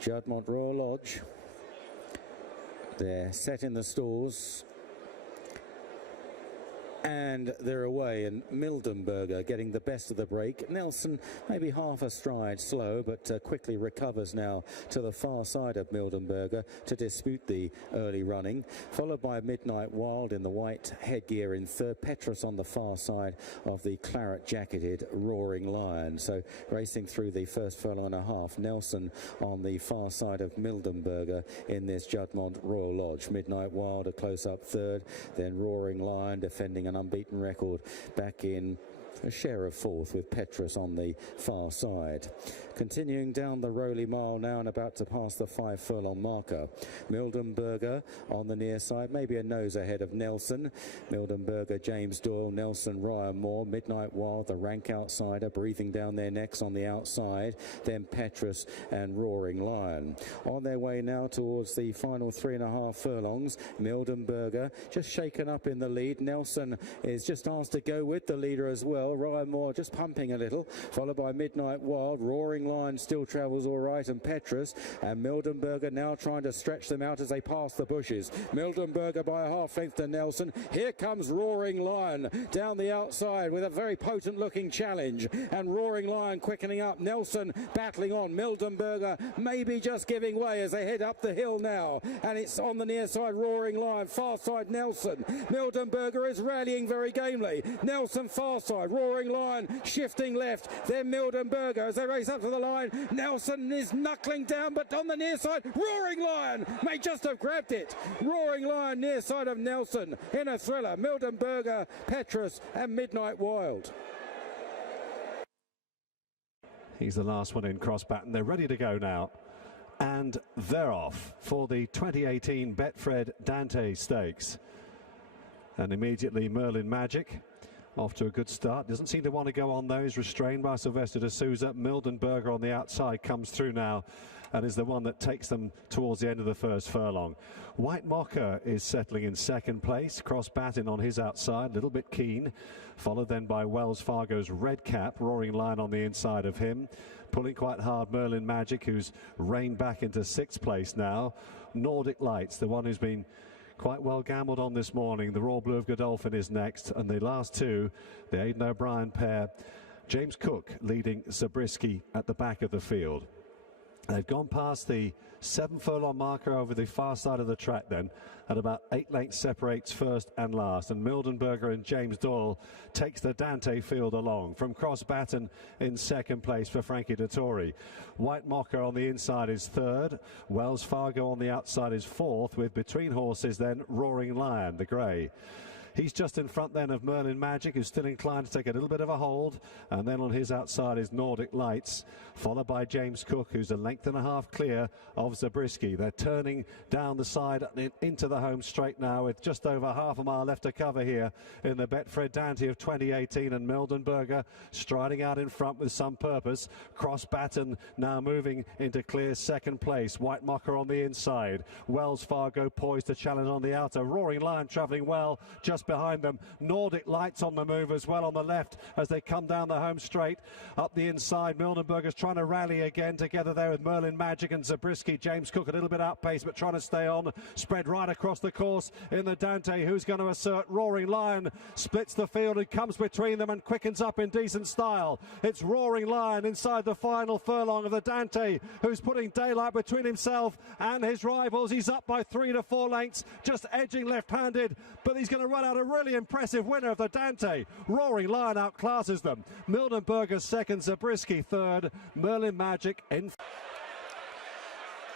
Juddmonte Royal Lodge. They're set in the stalls. And they're away, and Mildenberger getting the best of the break. Nelson maybe half a stride slow, but quickly recovers now to the far side of Mildenberger to dispute the early running, followed by Midnight Wild in the white headgear in third. Petrus on the far side of the claret-jacketed Roaring Lion. So racing through the first furlong and a half, Nelson on the far side of Mildenberger in this Juddmonte Royal Lodge. Midnight Wild a close-up third, then Roaring Lion defending an unbeaten record back in a share of fourth, with Petrus on the far side. Continuing down the Roaring Mile now and about to pass the 5 furlong marker. Mildenberger on the near side, maybe a nose ahead of Nelson. Mildenberger, James Doyle, Nelson, Ryan Moore. Midnight Wild, the rank outsider, breathing down their necks on the outside. Then Petrus and Roaring Lion. On their way now towards the final 3.5 furlongs. Mildenberger just shaken up in the lead. Nelson is just asked to go with the leader as well. Ryan Moore just pumping a little, followed by Midnight Wild. Roaring Lion still travels all right, and Petrus and Mildenberger now trying to stretch them out as they pass the bushes. Mildenberger by a half length to Nelson. Here comes Roaring Lion down the outside with a very potent looking challenge, and Roaring Lion quickening up. Nelson battling on. Mildenberger maybe just giving way as they head up the hill now, and it's on the near side Roaring Lion, far side Nelson. Mildenberger is rallying very gamely. Nelson far side, Roaring Lion shifting left, then Mildenberger as they race up to the line. Nelson is knuckling down, but on the near side Roaring Lion may just have grabbed it. Roaring Lion near side of Nelson in a thriller. Mildenberger, Petrus and Midnight Wild. He's the last one in, Cross-Batten. They're ready to go now, and they're off for the 2018 Betfred Dante Stakes. And immediately Merlin Magic off to a good start. Doesn't seem to want to go on those, restrained by Sylvester de Souza. Mildenberger on the outside comes through now and is the one that takes them towards the end of the first furlong. White Mocha is settling in second place. Cross-Batten on his outside, a little bit keen, followed then by Wells Fargo's Red Cap. Roaring Lion on the inside of him, pulling quite hard Merlin Magic, who's reined back into sixth place now. Nordic Lights, the one who's been quite well gambled on this morning. The Royal Blue of Godolphin is next, and the last two, the Aidan O'Brien pair, James Cook leading Zabriskie at the back of the field. They've gone past the 7 furlong marker over the far side of the track then, and about 8 lengths separates first and last, and Mildenberger and James Doyle takes the Dante field along. From Cross-Batten in second place for Frankie Dettori. White Mocha on the inside is third. Wells Fargo on the outside is fourth, with between horses then Roaring Lion, the grey. He's just in front then of Merlin Magic, who's still inclined to take a little bit of a hold. And then on his outside is Nordic Lights, followed by James Cook, who's a length and a half clear of Zabriskie. They're turning down the side into the home straight now, with just over half a mile left to cover here in the Betfred Dante of 2018. And Mildenberger striding out in front with some purpose. Cross-Batten now moving into clear second place. White Mocha on the inside. Wells Fargo poised to challenge on the outer. Roaring Lion travelling well just behind them. Nordic Lights on the move as well on the left as they come down the home straight. Up the inside, Mildenberger's trying to rally again together there with Merlin Magic and Zabriskie. James Cook a little bit outpaced but trying to stay on. Spread right across the course in the Dante. Who's going to assert? Roaring Lion splits the field and comes between them and quickens up in decent style. It's Roaring Lion inside the final furlong of the Dante, who's putting daylight between himself and his rivals. He's up by 3 to 4 lengths, just edging left-handed, but he's going to run out a really impressive winner of the Dante. Roaring Lion outclasses them. Mildenberger second, Zabriskie third, Merlin Magic in.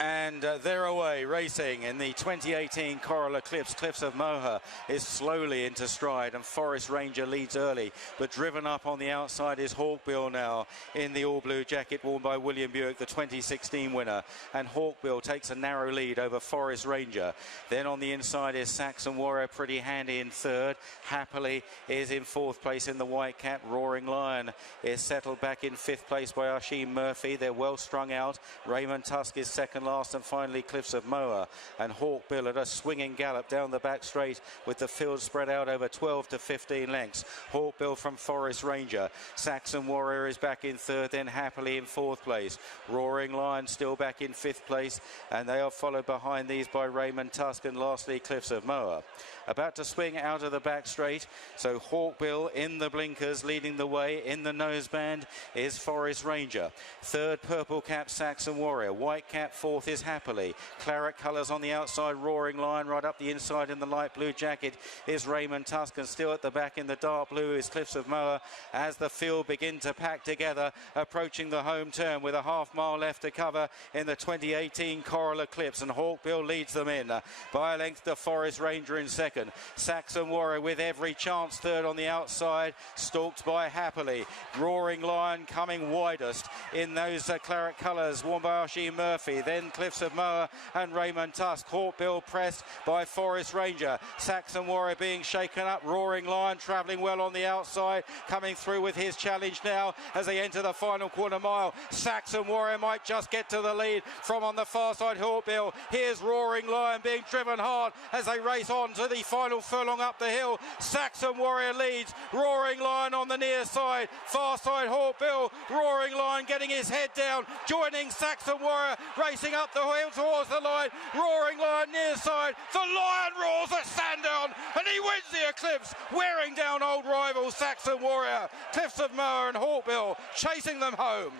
And they're away racing in the 2018 Coral-Eclipse. Cliffs of Moher is slowly into stride, and Forest Ranger leads early, but driven up on the outside is Hawkbill now in the all-blue jacket worn by William Buick, the 2016 winner. And Hawkbill takes a narrow lead over Forest Ranger. Then on the inside is Saxon Warrior, pretty handy in third. Happily is in fourth place in the white cap. Roaring Lion is settled back in fifth place by Asheen Murphy. They're well strung out. Raymond Tusk is second last. last, and finally Cliffs of Moher and Hawkbill at a swinging gallop down the back straight with the field spread out over 12 to 15 lengths. Hawkbill from Forest Ranger. Saxon Warrior is back in third, then Happily in fourth place. Roaring Lion still back in fifth place, and they are followed behind these by Raymond Tusk and lastly Cliffs of Moher. About to swing out of the back straight, so Hawkbill in the blinkers leading the way. In the noseband is Forest Ranger. Third, purple cap Saxon Warrior. White cap fourth is Happily. Claret colours on the outside, Roaring Lion. Right up the inside in the light blue jacket is Raymond Tusk, and still at the back in the dark blue is Cliffs of Moher as the field begin to pack together, approaching the home turn with a half-mile left to cover in the 2018 Coral-Eclipse, and Hawkbill leads them in by a length to Forest Ranger in second. Saxon Warrior with every chance third on the outside, stalked by Happily. Roaring Lion coming widest in those claret colours, Wambashi Murphy, then Cliffs of Moher and Raymond Tusk. Hawkbill pressed by Forest Ranger. Saxon Warrior being shaken up. Roaring Lion travelling well on the outside, coming through with his challenge now as they enter the final quarter mile. Saxon Warrior might just get to the lead from on the far side Hawkbill. Here's Roaring Lion being driven hard as they race on to the final furlong up the hill. Saxon Warrior leads. Roaring Lion on the near side. Far side Hawkbill. Roaring Lion getting his head down, joining Saxon Warrior, racing up the hill towards the line. Roaring Lion near side. The Lion roars a Sandown, and he wins the Eclipse, wearing down old rival Saxon Warrior. Cliffs of Moher and Hawkbill chasing them home.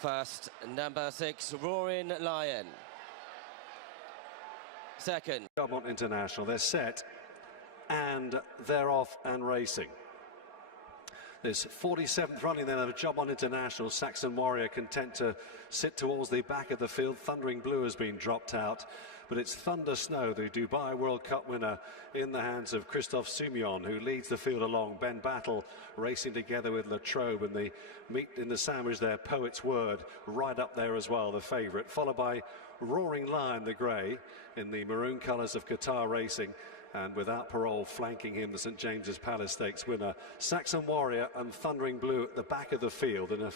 First, number 6, Roaring Lion. Second, Juddmonte International. They're set and they're off and racing. This 47th running then of Juddmonte International. Saxon Warrior content to sit towards the back of the field. Thundering Blue has been dropped out, but it's Thunder Snow, the Dubai World Cup winner, in the hands of Christophe Soumillon, who leads the field along. Ben Battle racing together with Latrobe, and the meet in the sandwich there, Poet's Word, right up there as well, the favourite, followed by Roaring Lion, the grey, in the maroon colours of Qatar Racing, and Without Parole flanking him, the St James's Palace Stakes winner. Saxon Warrior and Thundering Blue at the back of the field, and a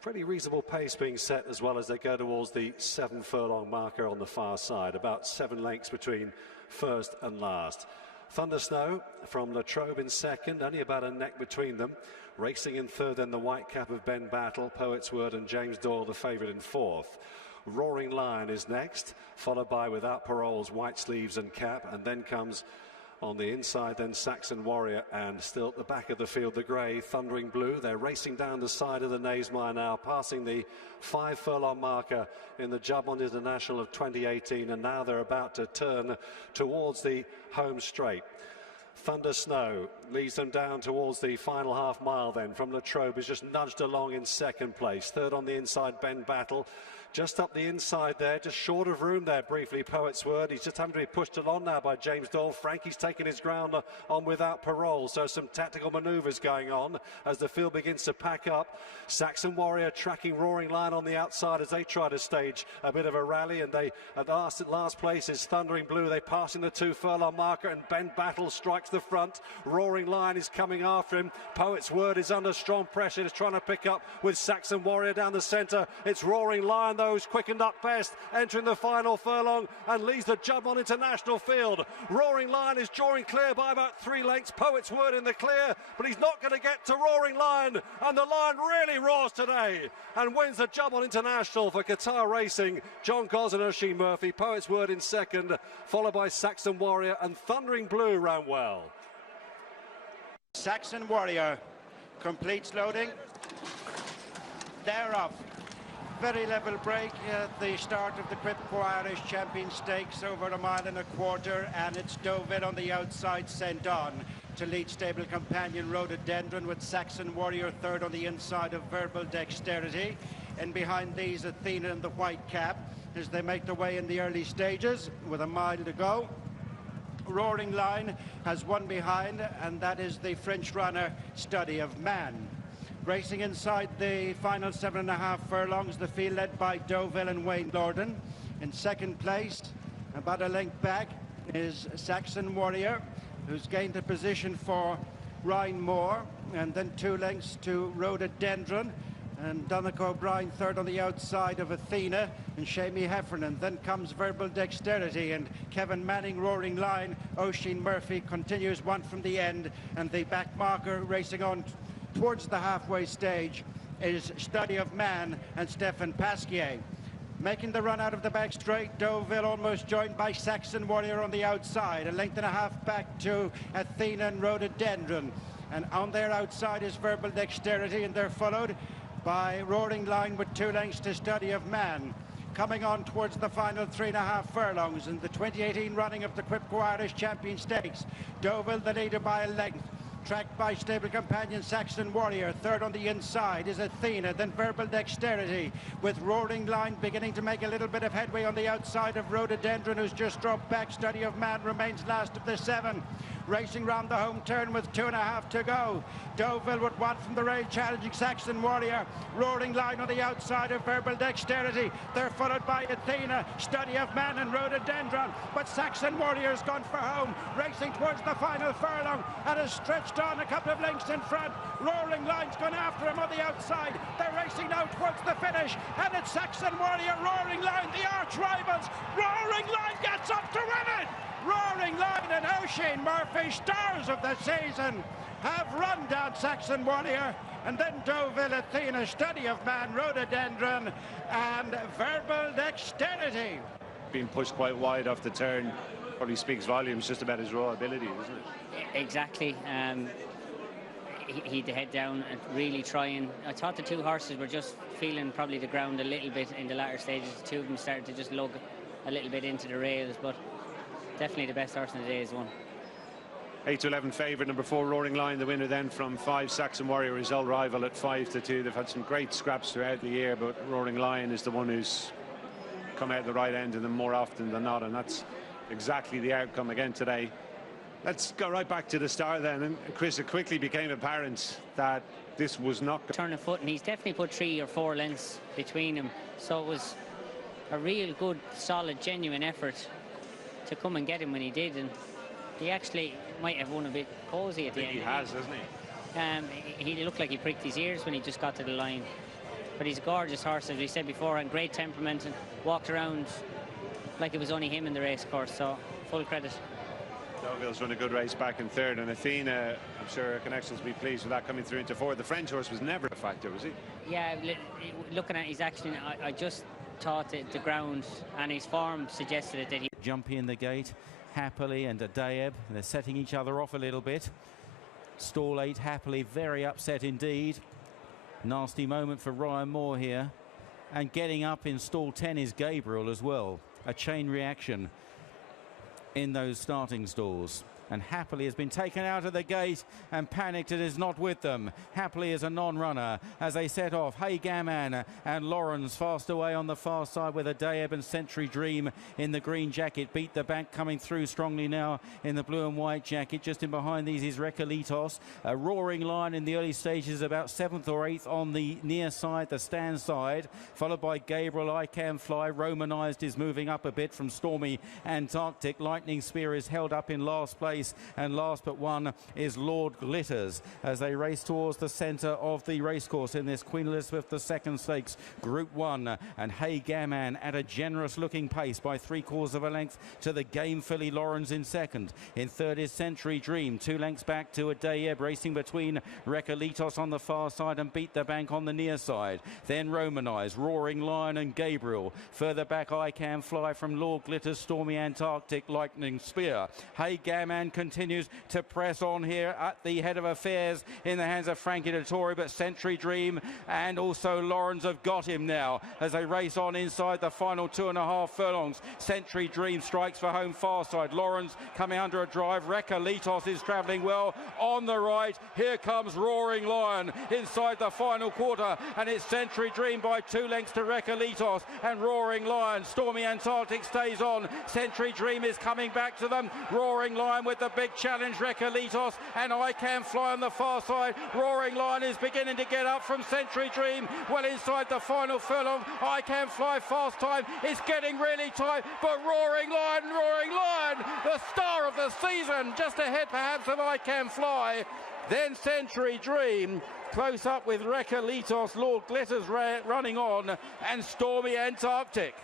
pretty reasonable pace being set as well as they go towards the 7 furlong marker on the far side. About 7 lengths between first and last. Thunder Snow from Latrobe in second, only about a neck between them. Racing in third, then the white cap of Ben Battle, Poet's Word, and James Doyle, the favourite, in fourth. Roaring Lion is next, followed by Without Parole's white sleeves and cap, and then comes on the inside then Saxon Warrior, and still at the back of the field the grey Thundering Blue. They're racing down the side of the Naesmire now, passing the 5 furlong marker in the Juddmonte International of 2018, and now they're about to turn towards the home straight. Thunder Snow leads them down towards the final half mile then. From Latrobe is just nudged along in second place. Third on the inside, Ben Battle. Just up the inside there, just short of room there briefly, Poet's Word. He's just having to be pushed along now by James Doyle. Frankie's taking his ground on Without Parole, so some tactical manoeuvres going on as the field begins to pack up. Saxon Warrior tracking Roaring Lion on the outside as they try to stage a bit of a rally, and they at last place is Thundering Blue. They pass in the 2 furlong marker, and Ben Battle strikes the front. Roaring Lion is coming after him. Poet's Word is under strong pressure, is trying to pick up with Saxon Warrior down the centre. It's Roaring Lion those quickened up best, entering the final furlong and leads the Juddmonte International field. Roaring Lion is drawing clear by about 3 lengths. Poet's Word in the clear, but he's not going to get to Roaring Lion, and the Lion really roars today and wins the Juddmonte International for Qatar Racing. John Cos and Oisin Murphy. Poet's Word in second, followed by Saxon Warrior, and Thundering Blue ran well. Saxon Warrior completes loading. They're off. Very level break at the start of the Quipco Irish Champion Stakes, over 1.25 miles, and it's Deauville on the outside sent on to lead stable companion Rhododendron, with Saxon Warrior third on the inside of Verbal Dexterity, and behind these Athena and the white cap as they make their way in the early stages with 1 mile to go. Roaring Lion has one behind, and that is the French runner Study of Man. Racing inside the final 7.5 furlongs, the field led by Deauville and Wayne Lorden. In second place, about a length back, is Saxon Warrior, who's gained a position for Ryan Moore, and then 2 lengths to Rhododendron, and Donnacha O'Brien third on the outside of Athena and Shamie Heffernan. Then comes Verbal Dexterity and Kevin Manning, Roaring Lion. Oisin Murphy continues one from the end, and the back marker racing on towards the halfway stage is Study of Man and Stefan Pasquier. Making the run out of the back straight, Deauville almost joined by Saxon Warrior on the outside. A length and a half back to Athena and Rhododendron. And on their outside is Verbal Dexterity, and they're followed by Roaring Lion with 2 lengths to Study of Man. Coming on towards the final 3.5 furlongs in the 2018 running of the Quipco Irish Champion Stakes. Deauville the leader by a length. Tracked by stable companion Saxon Warrior. Third on the inside is Athena, then Verbal Dexterity, with Roaring Lion beginning to make a little bit of headway on the outside of Rhododendron, who's just dropped back. Study of Man remains last of the 7. Racing round the home turn with 2.5 to go. Deauville with 1 from the rail, challenging Saxon Warrior. Roaring Lion on the outside of Verbal Dexterity. They're followed by Athena, Study of Man and Rhododendron. But Saxon Warrior's gone for home, racing towards the final furlong and has stretched on a couple of lengths in front. Roaring Lion's gone after him on the outside. They're racing now towards the finish, and it's Saxon Warrior, Roaring Lion, the arch rivals. Roaring Lion gets up to win it. Roaring Lion and Oisin Murphy, stars of the season, have run down Saxon Warrior, and then Deauville, Athena, Study of Man, Rhododendron and Verbal Dexterity. Being pushed quite wide off the turn probably speaks volumes just about his raw ability, doesn't it? Exactly. He'd head down and really trying. I thought the 2 horses were just feeling probably the ground a little bit in the latter stages. The 2 of them started to just lug a little bit into the rails, but definitely the best horse in the day is 1. 8 to 11 favourite, number 4 Roaring Lion, the winner then from 5 Saxon Warrior, result rival at 5 to 2. They've had some great scraps throughout the year, but Roaring Lion is the one who's come out the right end of them more often than not, and that's exactly the outcome again today. Let's go right back to the start then, and Chris, it quickly became apparent that this was not turn of foot, and he's definitely put 3 or 4 lengths between him, so it was a real good, solid, genuine effort to come and get him when he did, and he actually might have won a bit cosy at the end. He has, hasn't he? He looked like he pricked his ears when he just got to the line, but he's a gorgeous horse, as we said before, and great temperament, and walked around like it was only him in the race course, so full credit. Deauville's run a good race back in 3rd, and Athena, I'm sure her connections will be pleased with that coming through into 4th. The French horse was never a factor, was he? Yeah, looking at his action, I just thought that the ground and his form suggested it that he... Jumpy in the gate, Happily and Adayeb, they're setting each other off a little bit. Stall 8, Happily, very upset indeed. Nasty moment for Ryan Moore here. And getting up in stall 10 is Gabriel as well. A chain reaction in those starting stalls. And Happily has been taken out of the gate and panicked and is not with them. Happily is a non-runner as they set off. Hey Gaman and Lawrence fast away on the far side with Adayeb and Century Dream in the green jacket. Beat the Bank coming through strongly now in the blue and white jacket. Just in behind these is Recolitos. A Roaring Lion in the early stages, about 7th or 8th on the near side, the stand side, followed by Gabriel, I Can Fly. Romanized is moving up a bit from Stormy Antarctic. Lightning Spear is held up in last place, and last but one is Lord Glitters as they race towards the centre of the racecourse in this Queen Elizabeth II Stakes Group 1. And Hey Gaman at a generous looking pace by 3/4 of a length to the Game Filly Lawrence in 2nd. In 3rd is Century Dream, 2 lengths back to Adayeb, racing between Recolitos on the far side and Beat the Bank on the near side. Then Romanized, Roaring Lion and Gabriel. Further back I Can Fly from Lord Glitters, Stormy Antarctic, Lightning Spear. Hey Gaman continues to press on here at the head of affairs in the hands of Frankie Dettori, but Century Dream and also Lawrence have got him now as they race on inside the final 2.5 furlongs. Century Dream strikes for home far side. Lawrence coming under a drive. Recolitos is travelling well on the right. Here comes Roaring Lion inside the final quarter, and it's Century Dream by 2 lengths to Recolitos and Roaring Lion. Stormy Antarctic stays on. Century Dream is coming back to them. Roaring Lion with the big challenge, Recolitos, and I Can Fly on the far side. Roaring Lion is beginning to get up from Century Dream well inside the final furlong. I Can Fly fast time is getting really tight, but Roaring Lion, the star of the season, just ahead perhaps of I Can Fly. then Century Dream, close up with Rekka Litos, Lord Glitters running on, and Stormy Antarctic.